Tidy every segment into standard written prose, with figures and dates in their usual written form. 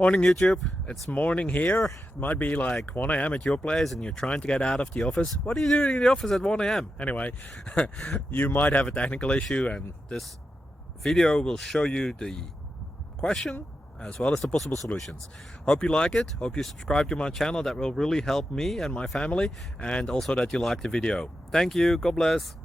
Morning YouTube, it's morning here. It might be like 1 a.m. at your place and you're trying to get out of the office. What are you doing in the office at 1 a.m.? Anyway, you might have a technical issue and this video will show you the question as well as the possible solutions. Hope you like it, hope you subscribe to my channel. That will really help me and my family, and also that you like the video. Thank you, God bless.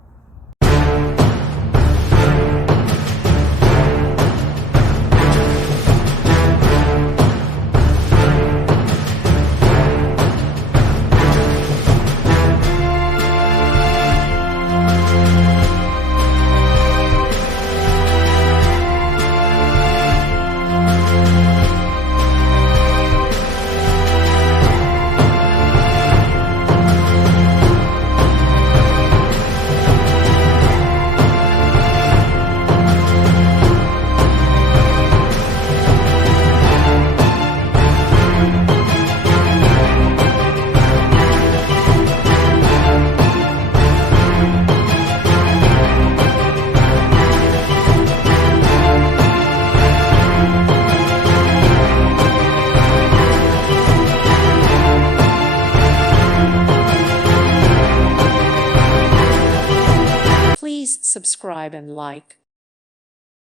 Please subscribe and like.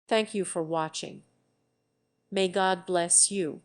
Thank you for watching. May God bless you.